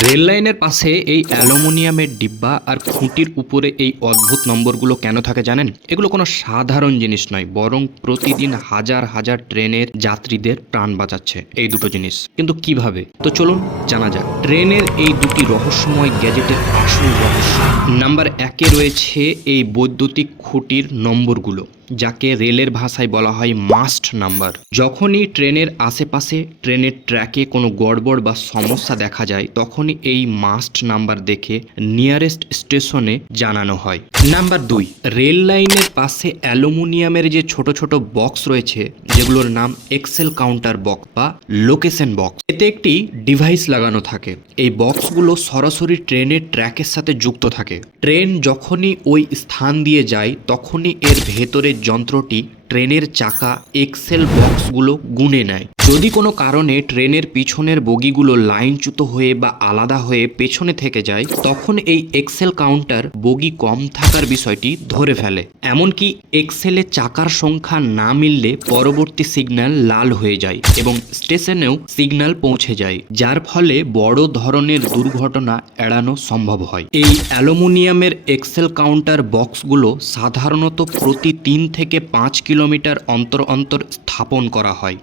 Rail লাইনের পাশে এই অ্যালুমিনিয়ামের ডিব্বা আর খুঁটির উপরে এই অদ্ভুত নম্বরগুলো কেন থাকে জানেন? এগুলো কোনো সাধারণ জিনিস নয়, বরং প্রতিদিন হাজার হাজার ট্রেনের যাত্রীদের প্রাণ বাঁচাচ্ছে এই দুটো জিনিস। কিন্তু কিভাবে? তো চলুন জানা যাক ট্রেনের এই দুটি রহস্যময় গ্যাজেটের আসল রহস্য। নাম্বার একে রয়েছে এই বৈদ্যুতিক খুঁটির নম্বরগুলো, যাকে রেলের ভাষায় বলা হয় মাস্ট নাম্বার। যখনই ট্রেনের আশেপাশে ট্রেনের ট্র্যাকে কোনো গড়বড় বা সমস্যা দেখা যায়, তখনই এই মাস্ট নাম্বার দেখে নিয়ারেস্ট স্টেশনে জানানো হয়। নাম্বার দুই, রেল লাইনের পাশে অ্যালুমিনিয়ামের যে ছোট ছোট বক্স রয়েছে, যেগুলোর নাম এক্সেল কাউন্টার বক্স বা লোকেশন বক্স। এতে একটি ডিভাইস লাগানো থাকে। এই বক্সগুলো সরাসরি ট্রেনের ট্র্যাকের সাথে যুক্ত থাকে। ট্রেন যখনই ওই স্থান দিয়ে যায়, তখনই এর ভেতরের যন্ত্রটি ট্রেনের চাকা এক্সেল বক্সগুলো গুনে নেয়। যদি কোনো কারণে ট্রেনের পিছনের বগিগুলো লাইনচ্যুত হয়ে বা আলাদা হয়ে পেছনে থেকে যায়, তখন এই এক্সেল কাউন্টার বগি কম থাকার বিষয়টি ধরে ফেলে। এমনকি এক্সেলে চাকার সংখ্যা না মিললে পরবর্তী সিগন্যাল লাল হয়ে যায় এবং স্টেশনেও সিগন্যাল পৌঁছে যায়, যার ফলে বড় ধরনের দুর্ঘটনা এড়ানো সম্ভব হয়। এই অ্যালুমিনিয়ামের এক্সেল কাউন্টার বক্সগুলো সাধারণত প্রতি 3 থেকে 5 কিলোমিটার অন্তর অন্তর স্থাপন করা হয়।